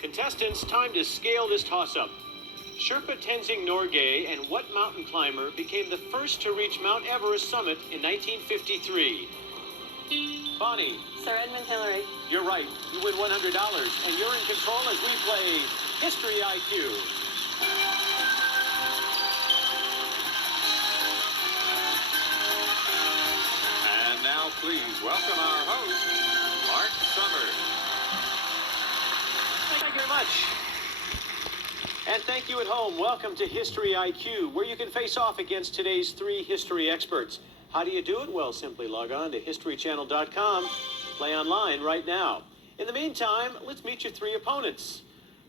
Contestants, time to scale this toss-up. Sherpa Tenzing Norgay and what mountain climber became the first to reach Mount Everest summit in 1953? Bonnie. Sir Edmund Hillary. You're right. You win $100, and you're in control as we play History IQ. And now, please welcome our host, Mark Summers. Thank you very much. And thank you at home. Welcome to History IQ, where you can face off against today's three history experts. How do you do it? Well, simply log on to historychannel.com. Play online right now. In the meantime, let's meet your three opponents.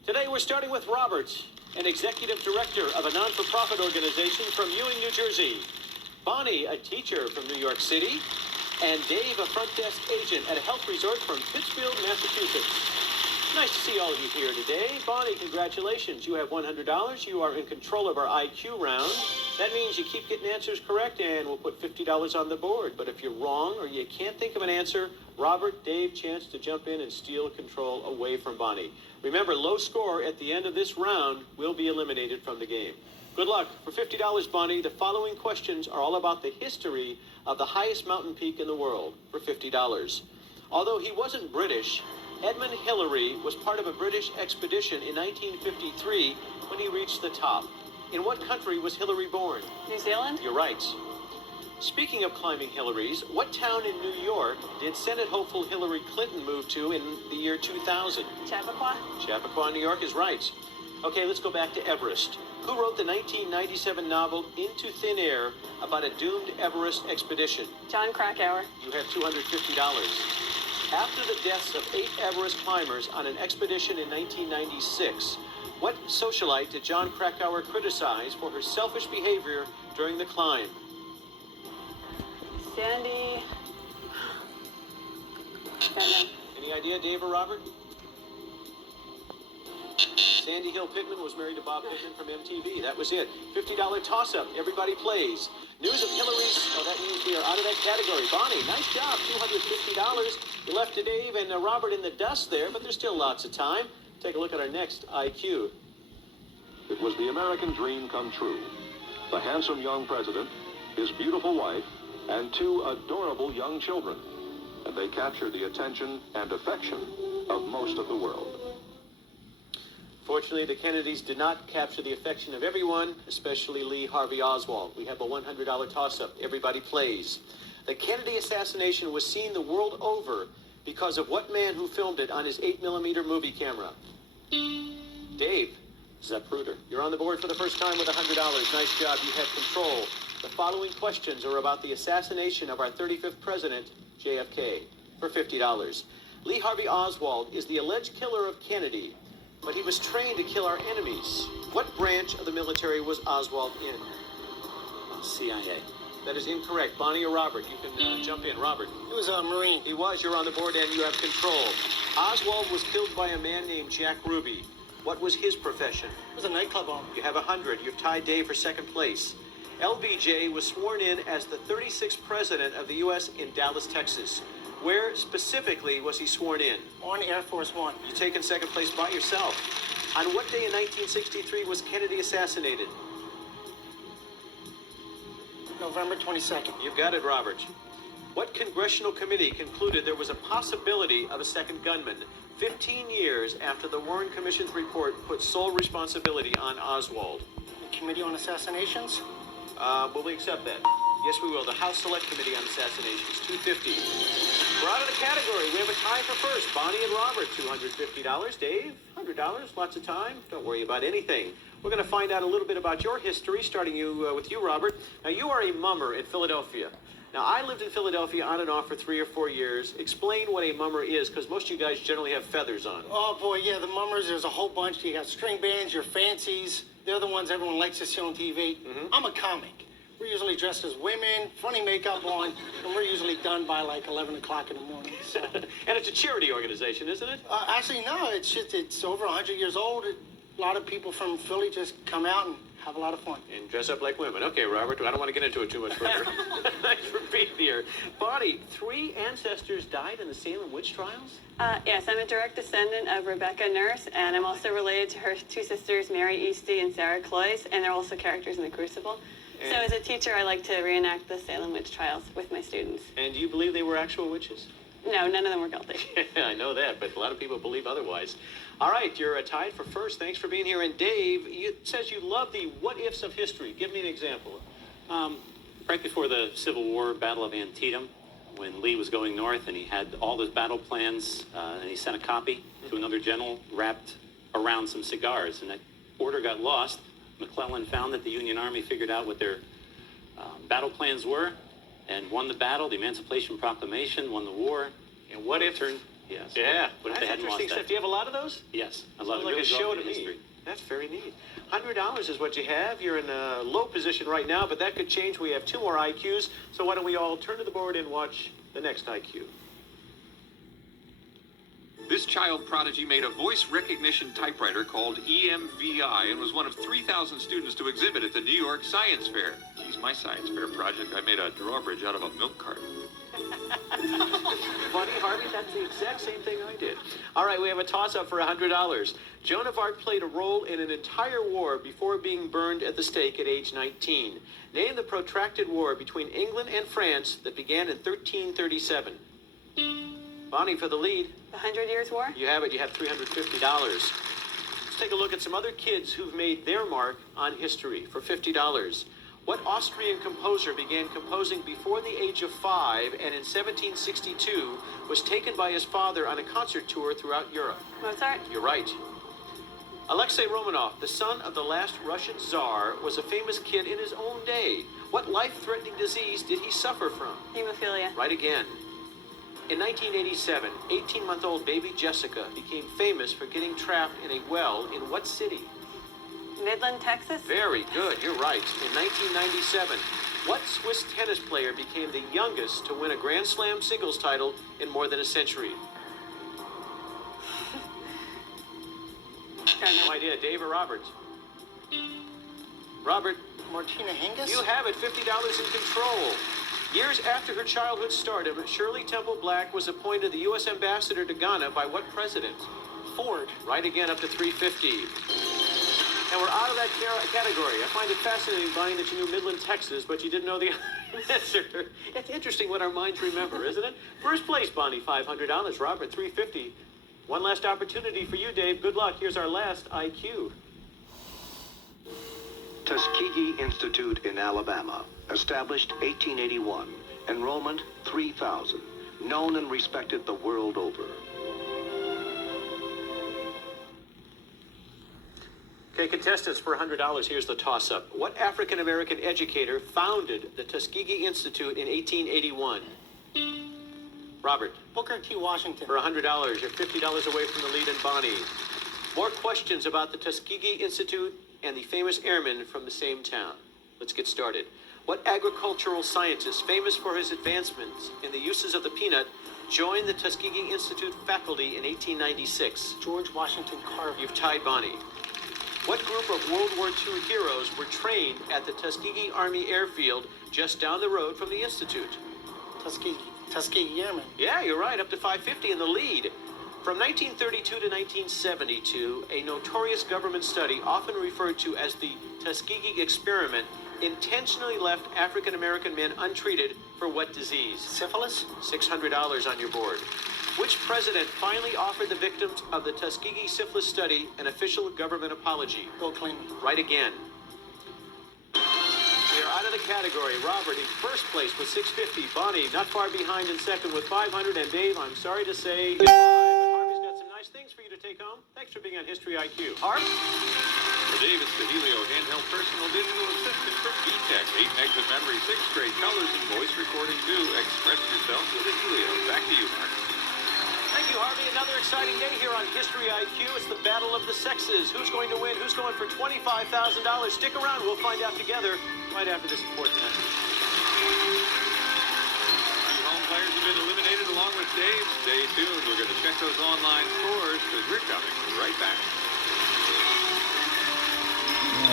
Today we're starting with Robert, an executive director of a non-for-profit organization from Ewing, New Jersey. Bonnie, a teacher from New York City. And Dave, a front desk agent at a health resort from Pittsfield, Massachusetts. Nice to see all of you here today. Bonnie, congratulations. You have $100. You are in control of our IQ round. That means you keep getting answers correct, and we'll put $50 on the board. But if you're wrong or you can't think of an answer, Robert, Dave, chance to jump in and steal control away from Bonnie. Remember, low score at the end of this round will be eliminated from the game. Good luck. For $50, Bonnie, the following questions are all about the history of the highest mountain peak in the world for $50. Although he wasn't British, Edmund Hillary was part of a British expedition in 1953 when he reached the top. In what country was Hillary born? New Zealand? You're right. Speaking of climbing Hillarys, what town in New York did Senate hopeful Hillary Clinton move to in the year 2000? Chappaqua? Chappaqua, New York is right. Okay, let's go back to Everest. Who wrote the 1997 novel Into Thin Air about a doomed Everest expedition? John Krakauer. You have $250. After the deaths of 8 Everest climbers on an expedition in 1996, what socialite did John Krakauer criticize for her selfish behavior during the climb? Sandy. Don't know. Any idea, Dave or Robert? Sandy Hill Pittman was married to Bob Pittman from MTV. That was it. $50 toss-up. Everybody plays. News of Hillary's... Oh, that means we are out of that category. Bonnie, nice job. $250. You left to Dave and Robert in the dust there, but there's still lots of time. Take a look at our next IQ. It was the American dream come true. The handsome young president, his beautiful wife, and 2 adorable young children. And they captured the attention and affection of most of the world. Fortunately, the Kennedys did not capture the affection of everyone, especially Lee Harvey Oswald. We have a $100 toss-up. Everybody plays. The Kennedy assassination was seen the world over because of what man who filmed it on his 8mm movie camera? Dave Zapruder. You're on the board for the first time with $100. Nice job. You have control. The following questions are about the assassination of our 35th president, JFK, for $50. Lee Harvey Oswald is the alleged killer of Kennedy, but he was trained to kill our enemies. What branch of the military was Oswald in? CIA. That is incorrect. Bonnie or Robert, you can jump in. Robert. He was a Marine. He was. You're on the board and you have control. Oswald was killed by a man named Jack Ruby. What was his profession? He was a nightclub owner. You have 100. You've tied Dave for second place. LBJ was sworn in as the 36th president of the U.S. in Dallas, Texas. Where specifically was he sworn in? On Air Force One. You've taken second place by yourself. On what day in 1963 was Kennedy assassinated? November 22nd. You've got it, Robert. What congressional committee concluded there was a possibility of a second gunman 15 years after the Warren Commission's report put sole responsibility on Oswald? The Committee on Assassinations? Will we accept that? Yes, we will. The House Select Committee on Assassinations, $250. We're out of the category. We have a tie for first. Bonnie and Robert, $250. Dave, $100. Lots of time. Don't worry about anything. We're going to find out a little bit about your history, starting with you, Robert. Now, you are a mummer in Philadelphia. Now, I lived in Philadelphia on and off for 3 or 4 years. Explain what a mummer is, because most of you guys generally have feathers on. Oh, boy, yeah, the mummers, there's a whole bunch. You got string bands, your fancies. They're the ones everyone likes to see on TV. I'm a comic. We're usually dressed as women, funny makeup on, and we're usually done by like 11 o'clock in the morning. So. And it's a charity organization, isn't it? Actually, no, it's over 100 years old. A lot of people from Philly just come out and have a lot of fun. And dress up like women. Okay, Robert, I don't want to get into it too much further. Thanks for being here. Bonnie, 3 ancestors died in the Salem witch trials? Yes, I'm a direct descendant of Rebecca Nurse, and I'm also related to her 2 sisters, Mary Easty and Sarah Cloyce, and they're also characters in The Crucible. So as a teacher, I like to reenact the Salem witch trials with my students. And do you believe they were actual witches? No, none of them were guilty. I know that, but a lot of people believe otherwise. All right, you're tied for first. Thanks for being here. And Dave, it says you love the what-ifs of history. Give me an example. Right before the Civil War, Battle of Antietam, when Lee was going north and he had all those battle plans, and he sent a copy to another general wrapped around some cigars, and that order got lost. McClellan found that the Union Army figured out what their battle plans were and won the battle. The Emancipation Proclamation won the war. And what if... Yes. Yeah, What if they that's hadn't interesting lost stuff. that? Do you have a lot of those? Yes. I Sounds love it. like Really a show love to the me. history. That's very neat. $100 is what you have. You're in a low position right now, but that could change. We have 2 more IQs, so why don't we all turn to the board and watch the next IQ. This child prodigy made a voice recognition typewriter called EMVI and was one of 3,000 students to exhibit at the New York Science Fair. Geez, my science fair project, I made a drawbridge out of a milk carton. Funny, Harvey, that's the exact same thing I did. All right, we have a toss-up for $100. Joan of Arc played a role in an entire war before being burned at the stake at age 19. Name the protracted war between England and France that began in 1337. Bonnie for the lead. The 100 Years' War? You have it. You have $350. Let's take a look at some other kids who've made their mark on history for $50. What Austrian composer began composing before the age of 5 and in 1762 was taken by his father on a concert tour throughout Europe? Mozart? You're right. Alexei Romanov, the son of the last Russian Tsar, was a famous kid in his own day. What life-threatening disease did he suffer from? Hemophilia? Right again. In 1987, 18-month-old baby Jessica became famous for getting trapped in a well in what city? Midland, Texas? Very good, you're right. In 1997, what Swiss tennis player became the youngest to win a Grand Slam singles title in more than a century? No idea. Dave or Robert? Robert, Martina Hingis? you have it. $50 in control. Years after her childhood stardom, Shirley Temple Black was appointed the U.S. ambassador to Ghana by what president? Ford. Right again, up to $350. And we're out of that category. I find it fascinating, Bonnie, that you knew Midland, Texas, but you didn't know the answer. It's interesting what our minds remember, isn't it? First place, Bonnie, $500. Robert, $350. One last opportunity for you, Dave. Good luck. Here's our last IQ. Tuskegee Institute in Alabama, established 1881, enrollment 3,000, known and respected the world over. Okay, contestants, for $100, here's the toss-up. What African-American educator founded the Tuskegee Institute in 1881? Robert, Booker T. Washington. for $100, you're $50 away from the lead in Bonnie. More questions about the Tuskegee Institute and the famous airman from the same town. Let's get started. What agricultural scientist, famous for his advancements in the uses of the peanut, joined the Tuskegee Institute faculty in 1896? George Washington Carver. You've tied Bonnie. What group of World War II heroes were trained at the Tuskegee Army Airfield just down the road from the Institute? Tuskegee Airmen. Yeah, you're right, up to $550 in the lead. From 1932 to 1972, a notorious government study, often referred to as the Tuskegee Experiment, intentionally left African-American men untreated for what disease? Syphilis. $600 on your board. Which president finally offered the victims of the Tuskegee syphilis study an official government apology? Bill Clinton. Right again. We are out of the category. Robert in first place with $650. Bonnie not far behind in second with $500. And Dave, I'm sorry to say, is 5. But Harvey's got some nice things for you to take home. Thanks for being on History IQ. Harv? For Dave, it's the Helio handheld personal digital assistant from VTech. 8 megs of memory, 6 great colors, and voice recording too. Express yourself with a Helio. Back to you, Mark. Thank you, Harvey. Another exciting day here on History IQ. It's the battle of the sexes. Who's going to win? Who's going for $25,000? Stick around. We'll find out together right after this important message. Our home players have been eliminated along with Dave. Stay tuned. We're going to check those online scores because we're coming right back. Find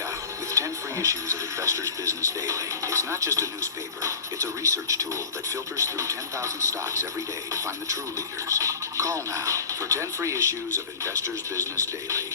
out with 10 free issues of Investor's Business Daily. It's not just a newspaper. It's a research tool that filters through 10,000 stocks every day to find the true leaders. Call now for 10 free issues of Investor's Business Daily.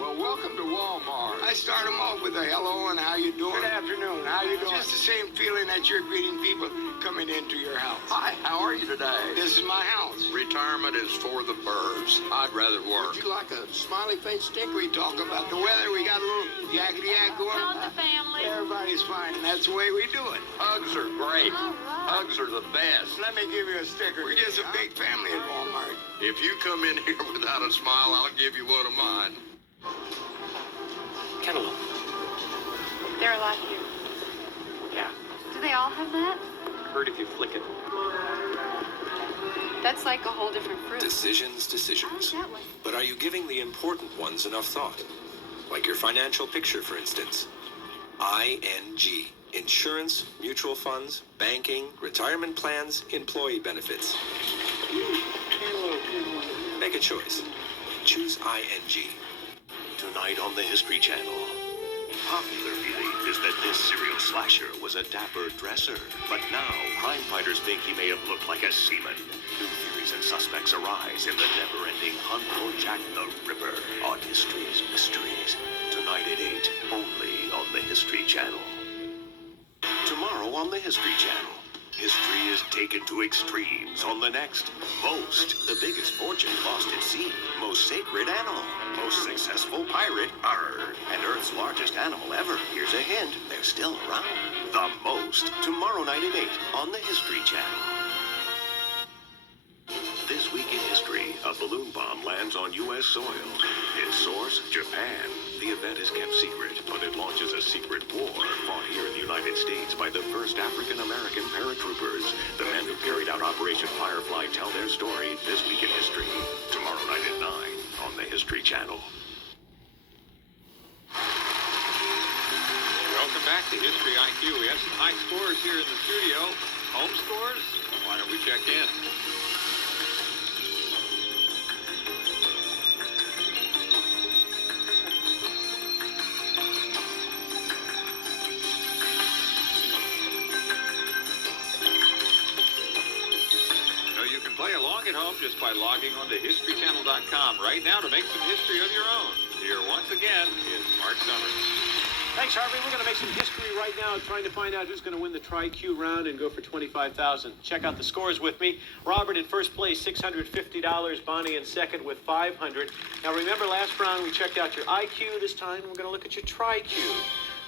Well, welcome to Walmart. I start them off with a hello and how you doing? Good afternoon. How you doing? Just the same feeling that you're greeting people coming into your house. Hi, how are you today? This is my house. Retirement is for the birds. I'd rather work. Would you like a smiley face stick? We talk about the weather. We got a little yakety yak going. How's the family? Everybody's fine, and that's the way we do it. Hugs are great. All right. Hugs are the best. Let me give you a sticker. We're just a big family at Walmart. If you come in here without a smile, I'll give you one of mine. Cantaloupe. They're a lot here. Yeah. Do they all have that? Hurt if you flick it. That's like a whole different fruit. Decisions. That one. But are you giving the important ones enough thought? Like your financial picture, for instance. ING. Insurance, mutual funds, banking, retirement plans, employee benefits. Make a choice. Choose ING. Tonight on the History Channel. Popular belief is that this serial slasher was a dapper dresser. But now, crime fighters think he may have looked like a seaman. New theories and suspects arise in the never-ending hunt for Jack the Ripper on History's Mysteries. Tonight at 8, only on the History Channel. Tomorrow on the History Channel. History is taken to extremes on the next Most, the biggest fortune lost at sea, most sacred animal, most successful pirate, arr, and Earth's largest animal ever. Here's a hint, they're still around. The Most, tomorrow night at 8 on the History Channel. This week in history, a balloon bomb lands on U.S. soil. Its source, Japan. The event is kept secret, but it launches a secret war fought here in the United States by the first African-American paratroopers. The men who carried out Operation Firefly tell their story this week in history. Tomorrow night at 9 on the History Channel. Welcome back to History IQ. We have some high scores here in the studio. Home scores? Why don't we check in? Play along at home just by logging on to HistoryChannel.com right now to make some history of your own. Here once again is Mark Summers. Thanks, Harvey. We're going to make some history right now, trying to find out who's going to win the Tri-Q round and go for $25,000. Check out the scores with me. Robert in first place, $650. Bonnie in second with $500. Now remember, last round we checked out your IQ. This time we're going to look at your Tri-Q.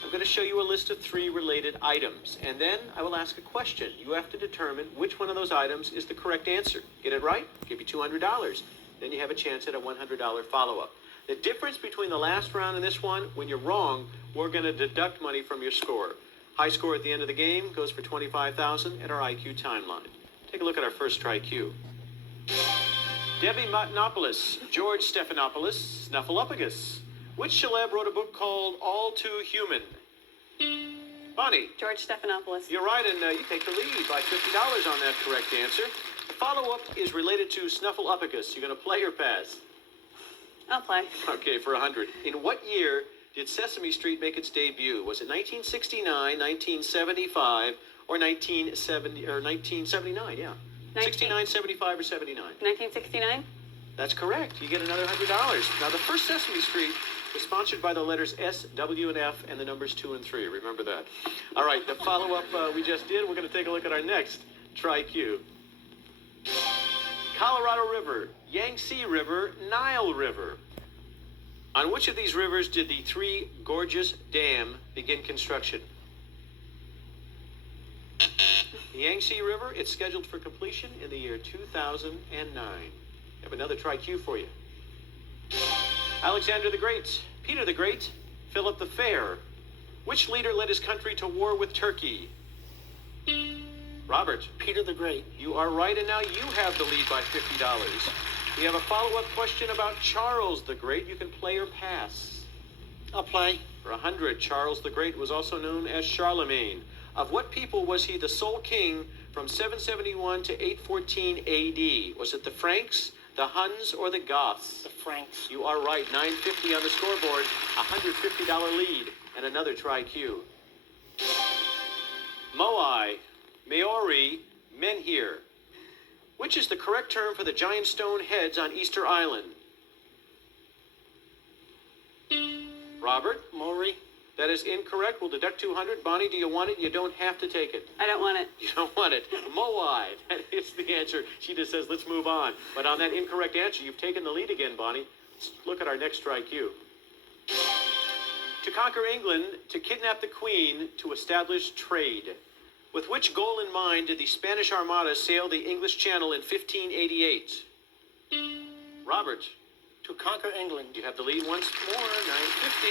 I'm going to show you a list of 3 related items, and then I will ask a question. You have to determine which one of those items is the correct answer. Get it right? Give you $200. Then you have a chance at a $100 follow-up. The difference between the last round and this one, when you're wrong, we're going to deduct money from your score. High score at the end of the game goes for $25,000 at our IQ timeline. Take a look at our first Tri-Q. Debbie Matenopoulos, George Stephanopoulos, Snuffleupagus. Which celeb wrote a book called All Too Human? Bonnie. George Stephanopoulos. You're right, and you take the lead by $50 on that correct answer. The follow-up is related to Snuffleupagus. You're going to play or pass? I'll play. Okay, for 100. In what year did Sesame Street make its debut? Was it 1969, 1975, or 1979? Yeah. 69, 75, or 79? 1969? That's correct. You get another $100. Now, the first Sesame Street was sponsored by the letters S, W, and F, and the numbers 2 and 3. Remember that. All right, the follow-up we just did, we're going to take a look at our next Tri-Q. Colorado River, Yangtze River, Nile River. On which of these rivers did the Three Gorges Dam begin construction? The Yangtze River, it's scheduled for completion in the year 2009. I have another Tri-Q for you. Alexander the Great, Peter the Great, Philip the Fair. Which leader led his country to war with Turkey? Robert. Peter the Great. You are right, and now you have the lead by $50. We have a follow-up question about Charles the Great. You can play or pass. I'll play. For 100, Charles the Great was also known as Charlemagne. Of what people was he the sole king from 771 to 814 AD? Was it the Franks, the Huns, or the Goths? The Franks. You are right. 950 on the scoreboard, $150 lead, and another try-Q. Moai, Maori, Menhir. Which is the correct term for the giant stone heads on Easter Island? Robert? Maori. That is incorrect. We'll deduct 200. Bonnie, do you want it? You don't have to take it. I don't want it. You don't want it. Moai. That is the answer. She just says, let's move on. But on that incorrect answer, you've taken the lead again, Bonnie. Let's look at our next try-Q. To conquer England, to kidnap the Queen, to establish trade. With which goal in mind did the Spanish Armada sail the English Channel in 1588? Robert. To conquer England. You have the lead once more, 950.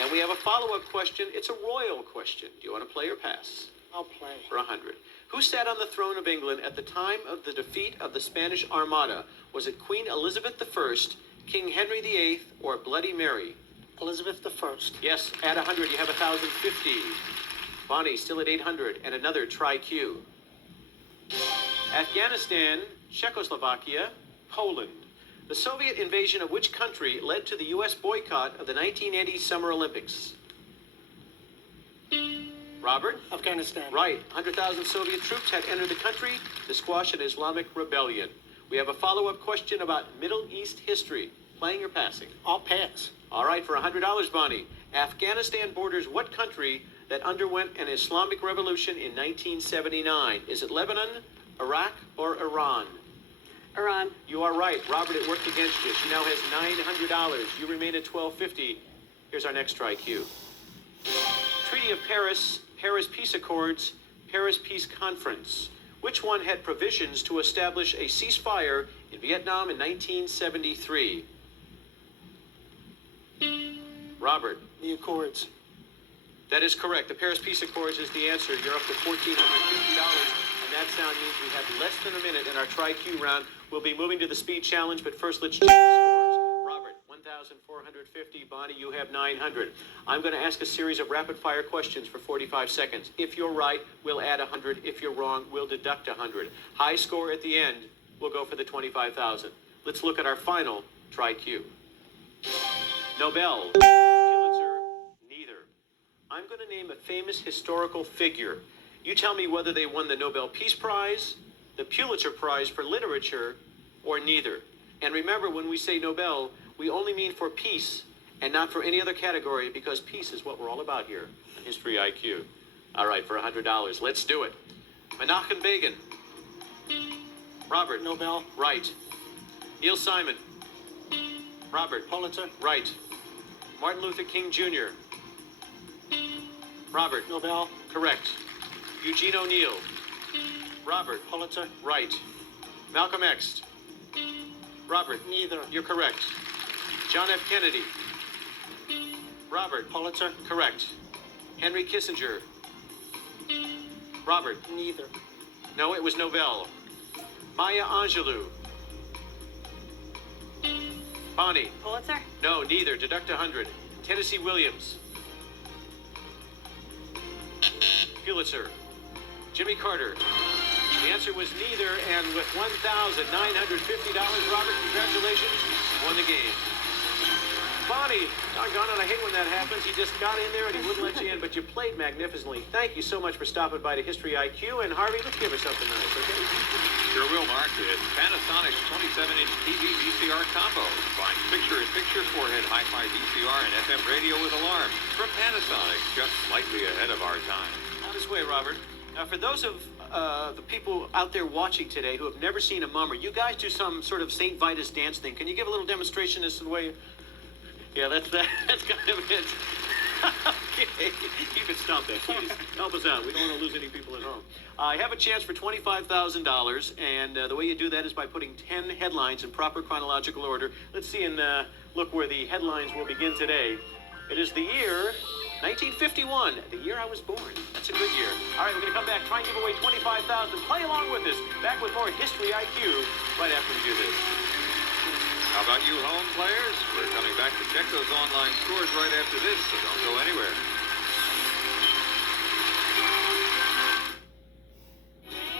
And we have a follow-up question. It's a royal question. Do you want to play or pass? I'll play. For 100. Who sat on the throne of England at the time of the defeat of the Spanish Armada? Was it Queen Elizabeth I, King Henry VIII, or Bloody Mary? Elizabeth I. Yes, at 100, you have 1,050. Bonnie, still at 800, and another try-Q. Afghanistan, Czechoslovakia, Poland. The Soviet invasion of which country led to the U.S. boycott of the 1980 Summer Olympics? Robert? Afghanistan. Right. 100,000 Soviet troops had entered the country to squash an Islamic rebellion. We have a follow-up question about Middle East history. Playing or passing? I'll pass. All right, for $100, Bonnie. Afghanistan borders what country that underwent an Islamic revolution in 1979? Is it Lebanon, Iraq, or Iran? Iran. You are right. Robert, it worked against you. She now has $900. You remain at $1,250. Here's our next try-Q. Treaty of Paris, Paris Peace Accords, Paris Peace Conference. Which one had provisions to establish a ceasefire in Vietnam in 1973? Robert. The Accords. That is correct. The Paris Peace Accords is the answer. You're up to $1,450. And that sound means we have less than a minute in our try-Q round. We'll be moving to the speed challenge, but first let's check the scores. Robert, 1,450. Bonnie, you have 900. I'm going to ask a series of rapid-fire questions for 45 seconds. If you're right, we'll add 100. If you're wrong, we'll deduct 100. High score at the end, we'll go for the 25,000. Let's look at our final try-Q. Nobel, Pulitzer, neither. I'm going to name a famous historical figure. You tell me whether they won the Nobel Peace Prize, the Pulitzer Prize for Literature, or neither. And remember, when we say Nobel, we only mean for peace and not for any other category, because peace is what we're all about here on History IQ. All right, for $100, let's do it. Menachem Begin. Robert. Nobel. Right. Neil Simon. Robert. Pulitzer. Right. Martin Luther King Jr. Robert. Nobel. Correct. Eugene O'Neill. Robert. Pulitzer. Right. Malcolm X. Robert. Neither. You're correct. John F. Kennedy. Robert. Pulitzer. Correct. Henry Kissinger. Robert. Neither. No, it was Nobel. Maya Angelou. Bonnie. Pulitzer? No, neither. Deduct 100. Tennessee Williams. Pulitzer. Jimmy Carter. The answer was neither, and with $1,950, Robert, congratulations, you won the game. Bonnie, doggone it, I hate when that happens. You just got in there and he wouldn't let you in, but you played magnificently. Thank you so much for stopping by to History IQ, and Harvey, let's give her something nice, okay? Sure will, Mark. It's Panasonic's 27-inch TV VCR combo. Combines picture-in-picture forehead hi-fi VCR and FM radio with alarm. From Panasonic, just slightly ahead of our time. Now this way, Robert. Now, for those of the people out there watching today who have never seen a mummer, you guys do some sort of St. Vitus dance thing. Can you give a little demonstration as to the way? Yeah, that's kind of it. Okay, keep it stomping, please. Help us out. We don't want to lose any people at home. I have a chance for $25,000, and the way you do that is by putting 10 headlines in proper chronological order. Let's see and look where the headlines will begin today. It is the year 1951, the year I was born. That's a good year. All right, we're going to come back, try and give away $25,000. Play along with us. Back with more History IQ right after we do this. How about you home players? We're coming back to check those online scores right after this, so don't go anywhere.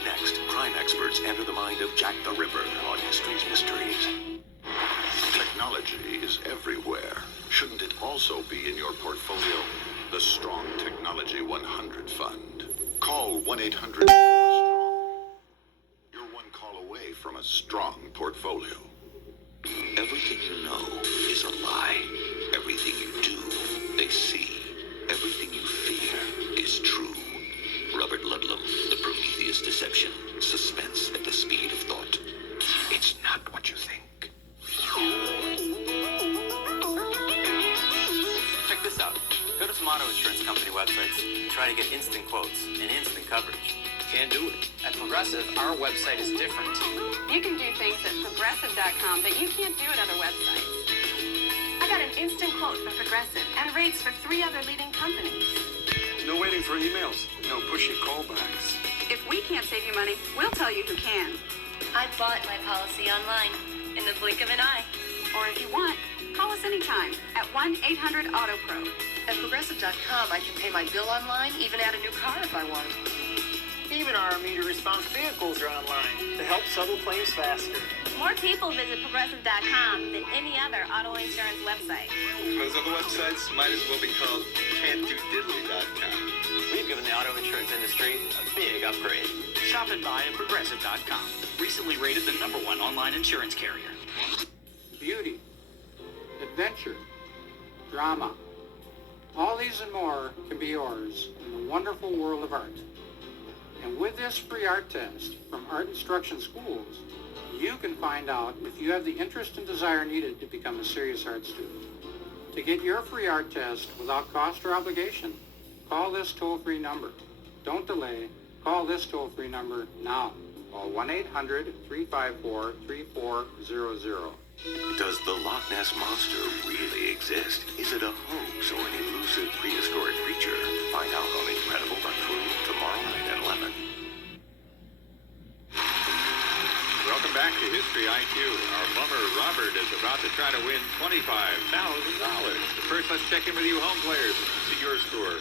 Next, crime experts enter the mind of Jack the Ripper on History's Mysteries. Technology is everywhere. Shouldn't it also be in your portfolio? The Strong Technology 100 Fund. Call 1-800-4STRONG. You're one call away from a strong portfolio. Everything you know is a lie. Everything you do, they see. Everything you fear is true. Robert Ludlum, The Prometheus Deception. Suspense at the speed of thought. It's not what you think. Check this out. Go to some auto insurance company websites and try to get instant quotes and instant coverage. Can't do it. At Progressive, our website is different. You can do things at Progressive.com that you can't do at other websites. I got an instant quote from Progressive and rates for 3 other leading companies. No waiting for emails. No pushy callbacks. If we can't save you money, we'll tell you who can. I bought my policy online in the blink of an eye. Or if you want, call us anytime at 1-800-AUTOPRO. At Progressive.com, I can pay my bill online, even add a new car if I want. Even our meter response vehicles are online to help settle claims faster. More people visit Progressive.com than any other auto insurance website. Those other websites might as well be called can'tdodiddly.com. We've given the auto insurance industry a big upgrade. Shop and buy at Progressive.com. Recently rated the #1 online insurance carrier. Beauty, adventure, drama. All these and more can be yours in the wonderful world of art. And with this free art test from Art Instruction Schools, you can find out if you have the interest and desire needed to become a serious art student. To get your free art test without cost or obligation, call this toll-free number. Don't delay. Call this toll-free number now. Call 1-800-354-3400. Does the Loch Ness Monster really exist? Is it a hoax or an elusive prehistoric creature? Find out on Incredible But True tomorrow night at 11. Welcome back to History IQ. Our bummer Robert is about to try to win $25,000. But first, let's check in with you home players and see your score.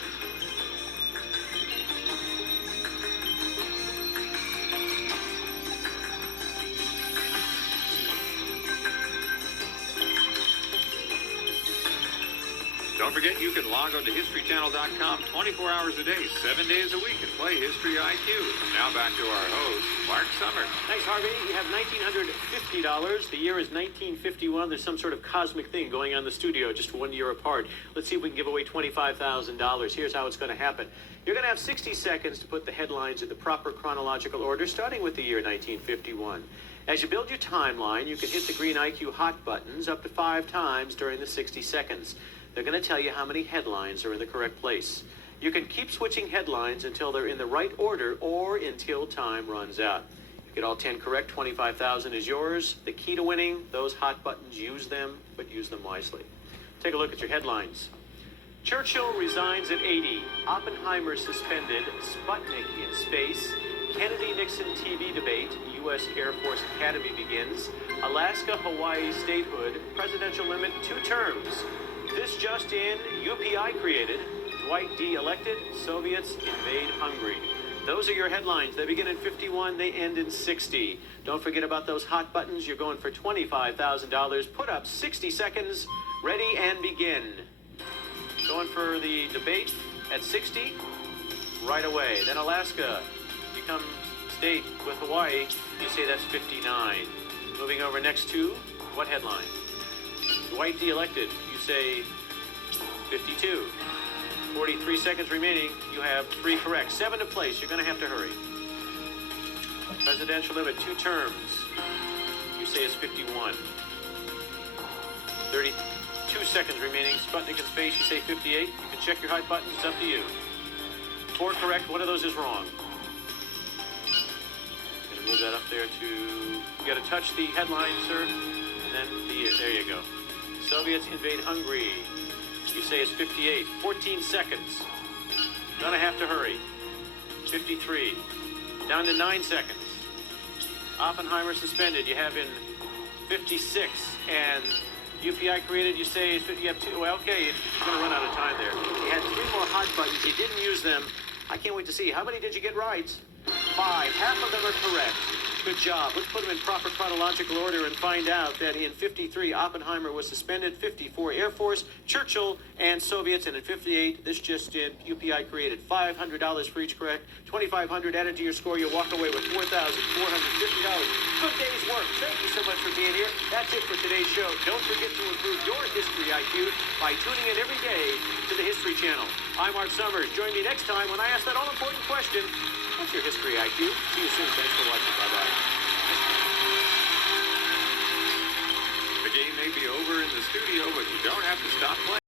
Don't forget, you can log on to HistoryChannel.com 24 hours a day, 7 days a week, and play History IQ. Now back to our host, Mark Summer. Thanks, Harvey. We have $1,950. The year is 1951. There's some sort of cosmic thing going on in the studio just 1 year apart. Let's see if we can give away $25,000. Here's how it's going to happen. You're going to have 60 seconds to put the headlines in the proper chronological order, starting with the year 1951. As you build your timeline, you can hit the green IQ hot buttons up to 5 times during the 60 seconds. They're going to tell you how many headlines are in the correct place. You can keep switching headlines until they're in the right order or until time runs out. You get all 10 correct, $25,000 is yours. The key to winning, those hot buttons, use them, but use them wisely. Take a look at your headlines. Churchill resigns at 80. Oppenheimer suspended. Sputnik in space. Kennedy-Nixon TV debate. U.S. Air Force Academy begins. Alaska-Hawaii statehood. Presidential limit 2 terms. This just in, UPI created, Dwight D. elected, Soviets invade Hungary. Those are your headlines. They begin in 51, they end in 60. Don't forget about those hot buttons. You're going for $25,000. Put up 60 seconds, ready and begin. Going for the debate at 60, right away. Then Alaska, become state with Hawaii, you say that's 59. Moving over next to, what headline? Dwight D. elected, you say 52. 43 seconds remaining, you have 3 correct. 7 to place, you're going to have to hurry. Presidential limit, 2 terms, you say it's 51. 32 seconds remaining, Sputnik in space, you say 58. You can check your hot buttons, it's up to you. 4 correct, one of those is wrong. Going to move that up there to, you got to touch the headline, sir, and then the year, there you go. Soviets invade Hungary. You say it's 58. 14 seconds. Gonna have to hurry. 53. Down to 9 seconds. Oppenheimer suspended. You have in 56. And UPI created, you say, you have two. Well, okay, you're going to run out of time there. You had 3 more hot buttons. You didn't use them. I can't wait to see. How many did you get right? 5. Half of them are correct. Good job. Let's put them in proper chronological order and find out that in 53, Oppenheimer was suspended, 54, Air Force, Churchill, and Soviets, and in 58, this just in, UPI created $500 for each correct, $2,500 added to your score. You'll walk away with $4,450. Good day's work. Thank you so much for being here. That's it for today's show. Don't forget to improve your history IQ by tuning in every day to the History Channel. I'm Art Summers. Join me next time when I ask that all-important question, what's your history IQ? See you soon. Thanks for watching. Bye-bye. The game may be over in the studio, but you don't have to stop playing.